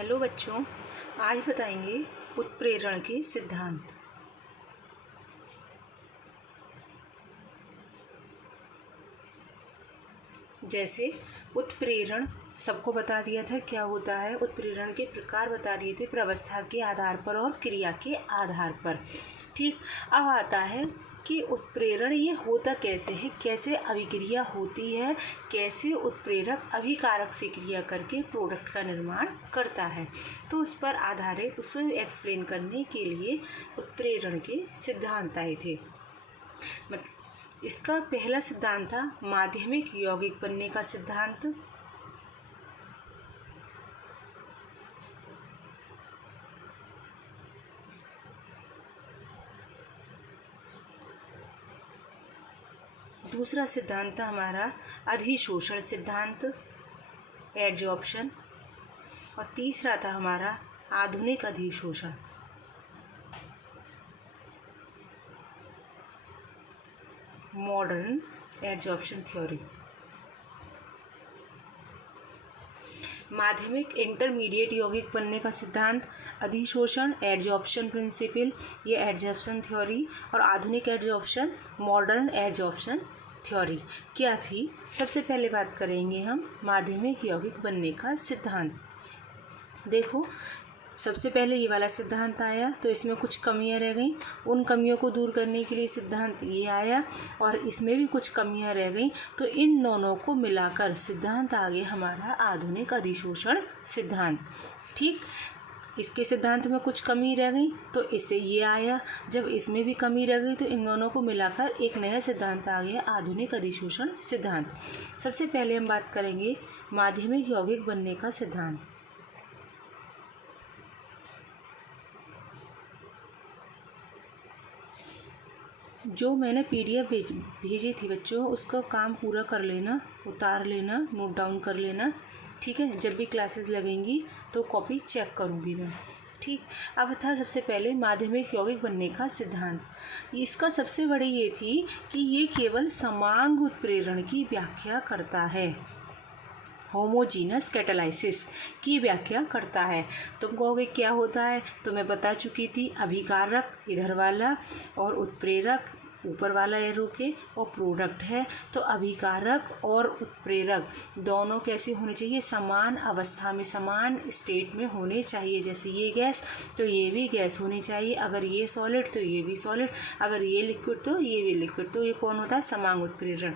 Hello बच्चों, आज बताएंगे उत्प्रेरण के सिद्धांत। जैसे उत्प्रेरण सबको बता दिया था क्या होता है, उत्प्रेरण के प्रकार बता दिए थे प्रावस्था के आधार पर और क्रिया के आधार पर। ठीक, अब आता है कि उत्प्रेरण ये होता कैसे है, कैसे अभिक्रिया होती है, कैसे उत्प्रेरक अभिकारक से क्रिया करके प्रोडक्ट का निर्माण करता है। तो उस पर आधारित उसको एक्सप्लेन करने के लिए उत्प्रेरण के सिद्धांत आए थे। मतलब इसका पहला सिद्धांत था माध्यमिक यौगिक बनने का सिद्धांत। दूसरा सिद्धांत था हमारा अधिशोषण सिद्धांत, एडजॉर्प्शन। और तीसरा था हमारा आधुनिक अधिशोषण, मॉडर्न एडजॉर्प्शन थ्योरी। माध्यमिक इंटरमीडिएट यौगिक बनने का सिद्धांत, अधिशोषण, एडजॉर्प्शन प्रिंसिपल, ये एडजॉर्प्शन थ्योरी, और आधुनिक एडजॉर्प्शन, मॉडर्न एडजॉर्प्शन थ्योरी क्या थी। सबसे पहले बात करेंगे हम माध्यमिक यौगिक बनने का सिद्धांत। देखो, सबसे पहले ये वाला सिद्धांत आया तो इसमें कुछ कमियां रह गई, उन कमियों को दूर करने के लिए सिद्धांत ये आया, और इसमें भी कुछ कमियां रह गई तो इन दोनों को मिलाकर सिद्धांत आ गया हमारा आधुनिक अधिशोषण सिद्धांत। ठीक, इसके सिद्धांत में कुछ कमी रह गई तो इससे ये आया, जब इसमें भी कमी रह गई तो इन दोनों को मिलाकर एक नया सिद्धांत आ गया आधुनिक अधिशोषण सिद्धांत। सबसे पहले हम बात करेंगे माध्यमिक यौगिक बनने का सिद्धांत। जो मैंने PDF भेजी थी बच्चों, उसका काम पूरा कर लेना, उतार लेना, नोट डाउन कर लेना। ठीक है, जब भी क्लासेस लगेंगी तो कॉपी चेक करूँगी मैं। ठीक, अब था सबसे पहले माध्यमिक यौगिक बनने का सिद्धांत। इसका सबसे बड़ी ये थी कि ये केवल समांग उत्प्रेरण की व्याख्या करता है, होमोजीनस कैटालाइसिस की व्याख्या करता है। तुम कहोगे क्या होता है, तो मैं बता चुकी थी, अभिकारक इधर वाला और उत्प्रेरक ऊपर वाला एरो के, और प्रोडक्ट है। तो अभिकारक और उत्प्रेरक दोनों कैसे होने चाहिए, समान अवस्था में, समान स्टेट में होने चाहिए। जैसे ये गैस तो ये भी गैस होनी चाहिए, अगर ये सॉलिड तो ये भी सॉलिड, अगर ये लिक्विड तो ये भी लिक्विड। तो ये कौन होता है, समांग उत्प्रेरण।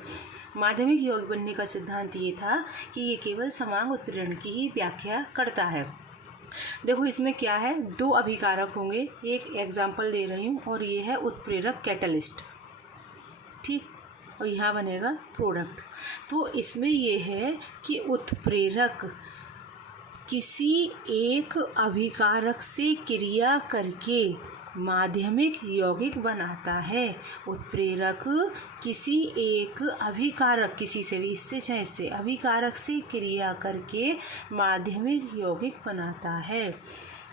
माध्यमिक यौगिक बनने का सिद्धांत ये था कि ये केवल समांग उत्प्रेरण की ही व्याख्या करता है। देखो इसमें क्या है, दो अभिकारक होंगे, एक एग्जाम्पल दे रही हूँ, और ये है उत्प्रेरक कैटलिस्ट। ठीक, और यहाँ बनेगा प्रोडक्ट। तो इसमें ये है कि उत्प्रेरक किसी एक अभिकारक से क्रिया करके माध्यमिक यौगिक बनाता है। उत्प्रेरक किसी एक अभिकारक, किसी से भी, इससे चाहे इससे, अभिकारक से क्रिया करके माध्यमिक यौगिक बनाता है।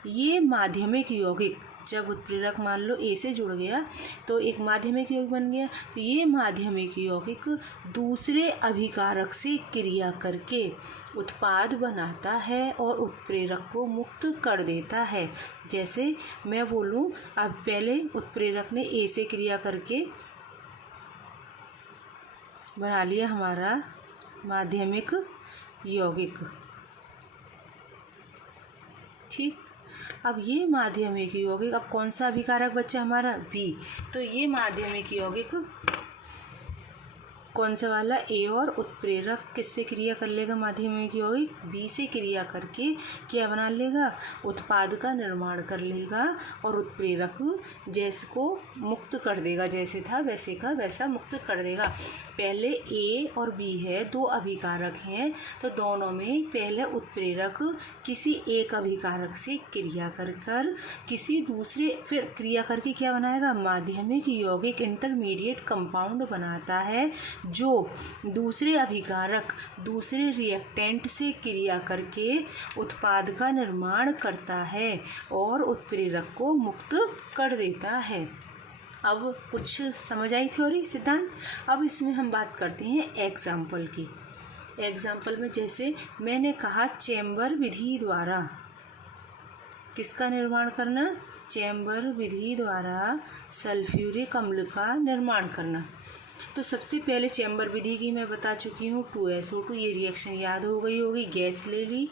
ये माध्यमिक यौगिक जब उत्प्रेरक मान लो A से जुड़ गया तो एक माध्यमिक यौगिक बन गया, तो ये माध्यमिक यौगिक दूसरे अभिकारक से क्रिया करके उत्पाद बनाता है और उत्प्रेरक को मुक्त कर देता है। जैसे मैं बोलूँ, अब पहले उत्प्रेरक ने A से क्रिया करके बना लिया हमारा माध्यमिक यौगिक। ठीक, अब ये माध्यमिक यौगिक, अब कौन सा अभिकारक बच्चा हमारा, B। तो ये माध्यमिक यौगिक कौन सा वाला, A, और उत्प्रेरक किससे क्रिया कर लेगा, माध्यमिक यौगिक B से क्रिया करके क्या बना लेगा, उत्पाद का निर्माण कर लेगा, और उत्प्रेरक जैसे को मुक्त कर देगा, जैसे था वैसे का वैसा मुक्त कर देगा। पहले A और B है, दो अभिकारक हैं, तो दोनों में पहले उत्प्रेरक किसी एक अभिकारक से क्रिया कर किसी दूसरे, फिर क्रिया करके क्या बनाएगा, माध्यमिक यौगिक इंटरमीडिएट कंपाउंड बनाता है, जो दूसरे अभिकारक दूसरे रिएक्टेंट से क्रिया करके उत्पाद का निर्माण करता है और उत्प्रेरक को मुक्त कर देता है। अब कुछ समझ आई थ्योरी, सिद्धांत। अब इसमें हम बात करते हैं एग्जाम्पल की। एग्जाम्पल में जैसे मैंने कहा चैम्बर विधि द्वारा किसका निर्माण करना? चैम्बर विधि द्वारा सल्फ्यूरिक अम्ल का निर्माण करना। तो सबसे पहले चैम्बर विधि की मैं बता चुकी हूँ। 2SO2, ये रिएक्शन याद हो गई होगी। गैस ले ली,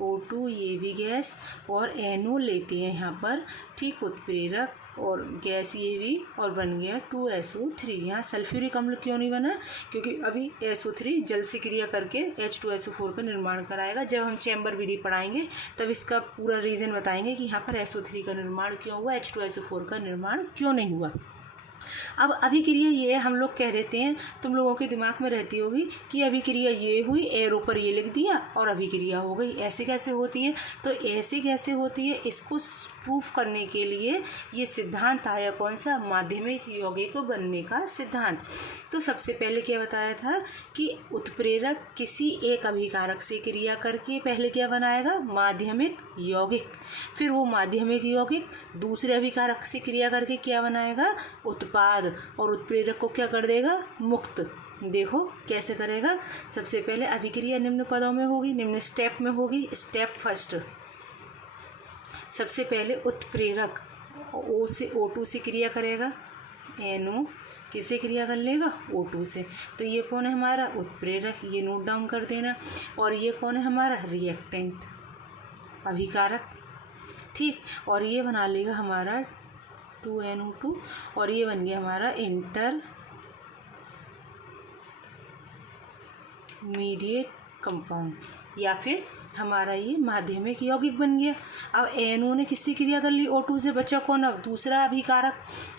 O2 ये भी गैस, और NO लेते हैं यहाँ पर, ठीक, उत्प्रेरक, और गैस ये भी, और बन गया 2SO3। यहाँ सल्फ्यूरिक अम्ल क्यों नहीं बना? क्योंकि अभी SO3 जल से क्रिया करके H2SO4 का निर्माण कराएगा। जब हम चैम्बर विधि पढ़ाएंगे तब इसका पूरा रीज़न बताएंगे कि यहाँ पर SO3 का निर्माण क्यों हुआ, H2SO4 का निर्माण क्यों नहीं हुआ। अब अभिक्रिया ये हम लोग कह देते हैं, तुम लोगों के दिमाग में रहती होगी कि अभिक्रिया ये हुई, एरो पर ये लिख दिया और अभिक्रिया हो गई। ऐसे कैसे होती है? तो ऐसे कैसे होती है, इसको प्रूफ करने के लिए ये सिद्धांत आया। कौन सा? माध्यमिक यौगिक बनने का सिद्धांत। तो सबसे पहले क्या बताया था कि उत्प्रेरक किसी एक अभिकारक से क्रिया करके पहले क्या बनाएगा? माध्यमिक यौगिक। फिर वो माध्यमिक यौगिक दूसरे अभिकारक से क्रिया करके क्या बनाएगा? उत्पाद। और उत्प्रेरक को क्या कर देगा? मुक्त। देखो कैसे करेगा। सबसे पहले अभिक्रिया निम्न पदों में होगी, निम्न स्टेप में होगी। स्टेप फर्स्ट, सबसे पहले उत्प्रेरक O2 से क्रिया करेगा। NO किससे क्रिया कर लेगा? O2 से। तो ये कौन है हमारा? उत्प्रेरक, ये नोट डाउन कर देना। और ये कौन है हमारा? रिएक्टेंट, अभिकारक, ठीक। और ये बना लेगा हमारा 2NO2, और ये बन गया हमारा इंटरमीडिएट कंपाउंड, या फिर हमारा ये माध्यमिक यौगिक बन गया। अब NO ने किससे क्रिया कर ली? O2 से। बचा कौन? अब दूसरा अभिकारक।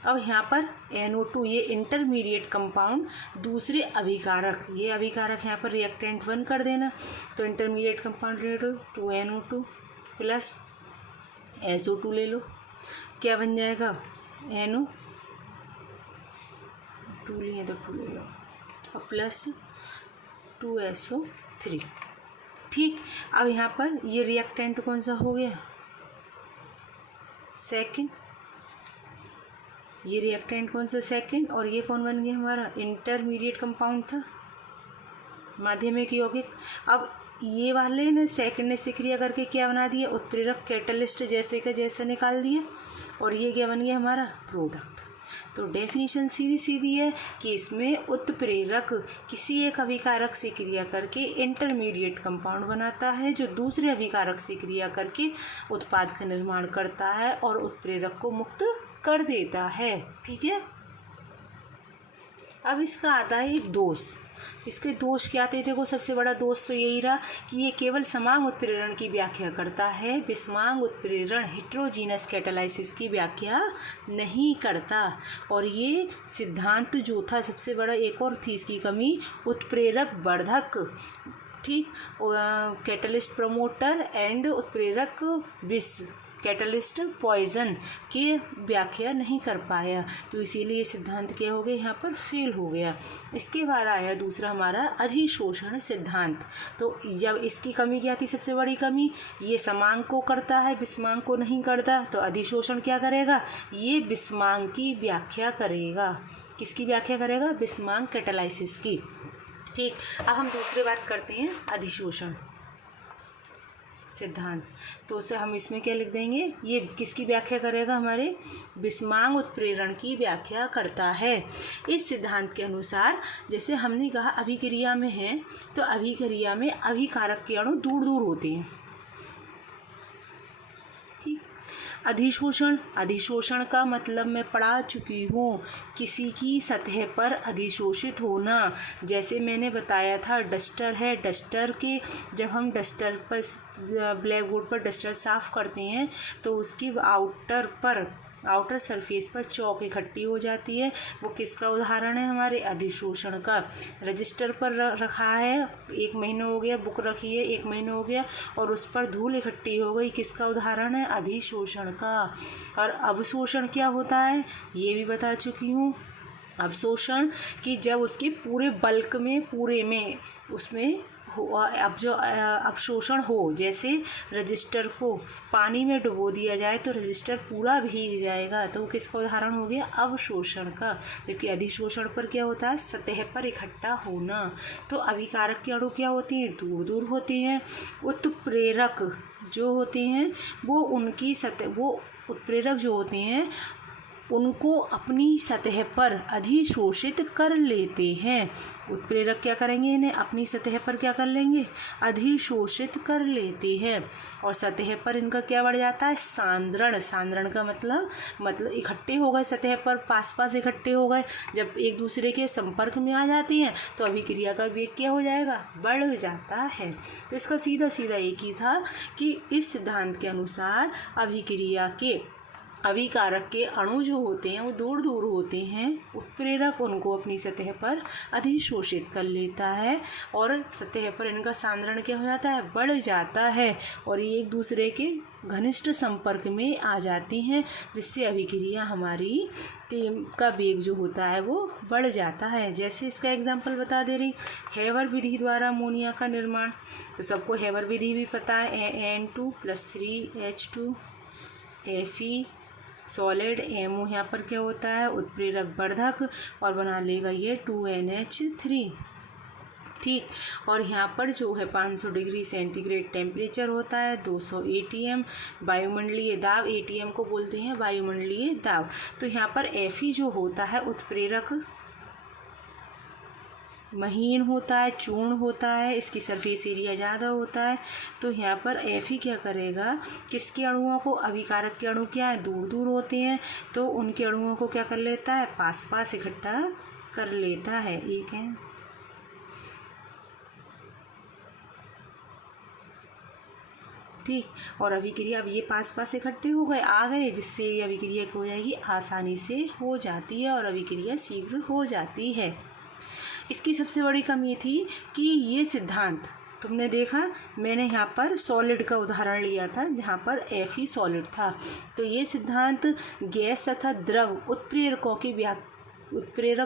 अब यहाँ पर NO2 ये इंटरमीडिएट कंपाउंड, दूसरे अभिकारक, ये अभिकारक यहाँ पर रिएक्टेंट 1 कर देना। तो इंटरमीडिएट कंपाउंड ले लो, 2NO2 प्लस SO2 ले लो, क्या बन जाएगा? NO2 लिए तो 2 ले लो, और प्लस 2SO3, ठीक। अब यहाँ पर ये रिएक्टेंट कौन सा हो गया? सेकंड। ये रिएक्टेंट कौन सा? सेकंड। और ये कौन बन गया हमारा? इंटरमीडिएट कंपाउंड था, माध्यमिक यौगिक। अब ये वाले ने सेकंड से क्रिया करके क्या बना दिया? उत्प्रेरक, कैटलिस्ट जैसे का जैसा निकाल दिया। और ये क्या बन गया हमारा? प्रोडक्ट। तो डेफिनेशन सीधी सीधी है कि इसमें उत्प्रेरक किसी एक अभिकारक से क्रिया करके इंटरमीडिएट कंपाउंड बनाता है, जो दूसरे अभिकारक से क्रिया करके उत्पाद का निर्माण करता है और उत्प्रेरक को मुक्त कर देता है, ठीक है। अब इसका आता है एक दोष। इसके दोष क्या थे? देखो, सबसे बड़ा दोष तो यही रहा कि ये केवल समांग उत्प्रेरण की व्याख्या करता है, विषमांग उत्प्रेरण हेटेरोजीनस कैटालाइसिस की व्याख्या नहीं करता। और ये सिद्धांत जो था सबसे बड़ा, एक और थी इसकी कमी, उत्प्रेरक वर्धक, ठीक, कैटलिस्ट प्रमोटर एंड उत्प्रेरक विष, कैटलिस्ट पॉइजन की व्याख्या नहीं कर पाया। तो इसीलिए सिद्धांत क्या हो गया? यहाँ पर फेल हो गया। इसके बाद आया दूसरा हमारा अधिशोषण सिद्धांत। तो जब इसकी कमी क्या थी? सबसे बड़ी कमी, ये समांग को करता है, विषमांग को नहीं करता। तो अधिशोषण क्या करेगा? ये विषमांग की व्याख्या करेगा। किसकी व्याख्या करेगा? विषमांग कैटालाइसिस की, ठीक। अब हम दूसरी बात करते हैं अधिशोषण सिद्धांत। तो उसे हम इसमें क्या लिख देंगे? ये किसकी व्याख्या करेगा? हमारे विषमांग उत्प्रेरण की व्याख्या करता है। इस सिद्धांत के अनुसार, जैसे हमने कहा अभिक्रिया में है, तो अभिक्रिया में अभिकारक के अणु दूर दूर होते हैं, ठीक। अधिशोषण का मतलब मैं पढ़ा चुकी हूँ, किसी की सतह पर अधिशोषित होना। जैसे मैंने बताया था, डस्टर है, डस्टर के जब हम डस्टर पर, ब्लैक बोर्ड पर डस्टर साफ़ करते हैं तो उसकी आउटर सरफेस पर चौक इकट्ठी हो जाती है। वो किसका उदाहरण है? हमारे अधिशोषण का। रजिस्टर पर रखा है, 1 महीना हो गया, बुक रखी है 1 महीना हो गया, और उस पर धूल इकट्ठी हो गई, किसका उदाहरण है? अधिशोषण का। और अवशोषण क्या होता है? ये भी बता चुकी हूँ। अवशोषण कि जब उसके पूरे बल्क में, पूरे में उसमें अब जो अवशोषण हो, जैसे रजिस्टर को पानी में डुबो दिया जाए तो रजिस्टर पूरा भीग जाएगा, तो वो किसका उदाहरण हो गया? अवशोषण का। जबकि अधिशोषण पर क्या होता है? सतह पर इकट्ठा होना। तो अभिकारक के अणु क्या होते हैं? दूर दूर होते हैं। उत्प्रेरक जो होते हैं वो उनकी सतह, वो उत्प्रेरक जो होते हैं उनको अपनी सतह पर अधिशोषित कर लेते हैं। उत्प्रेरक क्या करेंगे, इन्हें अपनी सतह पर क्या कर लेंगे, अधिशोषित कर लेते हैं। और सतह पर इनका क्या बढ़ जाता है, सांद्रण। सांद्रण का मतलब इकट्ठे हो गए, सतह पर पास पास इकट्ठे हो गए। जब एक दूसरे के संपर्क में आ जाती हैं तो अभिक्रिया का वेग क्या हो जाएगा, बढ़ जाता है। तो इसका सीधा सीधा एक ही था कि इस सिद्धांत के अनुसार अभिक्रिया के अभिकारक के अणु जो होते हैं वो दूर दूर होते हैं, उत्प्रेरक उनको अपनी सतह पर अधिशोषित कर लेता है और सतह पर इनका सांद्रण क्या हो जाता है, बढ़ जाता है और ये एक दूसरे के घनिष्ठ संपर्क में आ जाती हैं, जिससे अभिक्रिया हमारी का वेग जो होता है वो बढ़ जाता है। जैसे इसका एग्जाम्पल बता दे रही, हेवर विधि द्वारा अमोनिया का निर्माण। तो सबको हेवर विधि भी पता है, N2 + 3H2 Fe solid, ammo यहाँ पर क्या होता है, उत्प्रेरक वर्धक और बना लेगा ये 2NH3। ठीक, और यहाँ पर जो है 500 डिग्री सेंटीग्रेड टेम्परेचर होता है, 200 ATM वायुमंडलीय दाब, ATM को बोलते हैं वायुमंडलीय दाब। तो यहाँ पर Fe जो होता है उत्प्रेरक महीन होता है, चूर्ण होता है, इसकी सरफेस एरिया ज़्यादा होता है। तो यहाँ पर Fe क्या करेगा, किसके अणुओं को, अभिकारक के अणु क्या है, दूर दूर होते हैं, तो उनके अणुओं को क्या कर लेता है, पास पास इकट्ठा कर लेता है। एक है ठीक, और अभिक्रिया अब ये पास पास इकट्ठे हो गए, आ गए, जिससे ये अभिक्रिया हो जाएगी, आसानी से हो जाती है और अभिक्रिया शीघ्र हो जाती है। इसकी सबसे बड़ी कमी थी कि ये सिद्धांत, तुमने देखा मैंने यहाँ पर सॉलिड का उदाहरण लिया था जहाँ पर Fe सॉलिड था, तो ये सिद्धांत गैस तथा द्रव उत्प्रेरक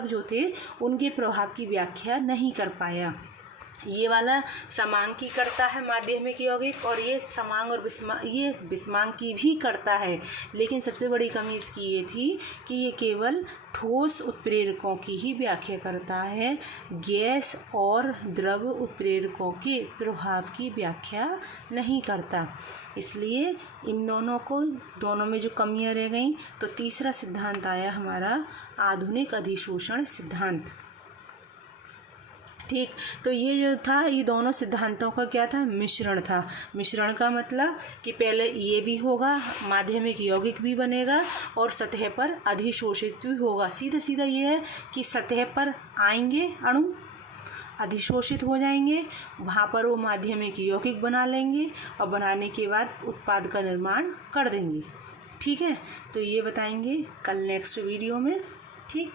जो थे उनके प्रभाव की व्याख्या नहीं कर पाया। ये वाला समांकी करता है माध्यमिक यौगिक, और ये समांग और विषमांकी भी करता है, लेकिन सबसे बड़ी कमी इसकी ये थी कि ये केवल ठोस उत्प्रेरकों की ही व्याख्या करता है, गैस और द्रव उत्प्रेरकों के प्रभाव की व्याख्या नहीं करता। इसलिए इन दोनों में जो कमियां रह गई, तो तीसरा सिद्धांत आया हमारा आधुनिक अधिशोषण सिद्धांत। ठीक, तो ये जो था, ये दोनों सिद्धांतों का क्या था, मिश्रण था। मिश्रण का मतलब कि पहले ये भी होगा, माध्यमिक यौगिक भी बनेगा और सतह पर अधिशोषित भी होगा। सीधा सीधा ये है कि सतह पर आएंगे अणु, अधिशोषित हो जाएंगे, वहाँ पर वो माध्यमिक यौगिक बना लेंगे और बनाने के बाद उत्पाद का निर्माण कर देंगे। ठीक है, तो ये बताएंगे कल नेक्स्ट वीडियो में। ठीक।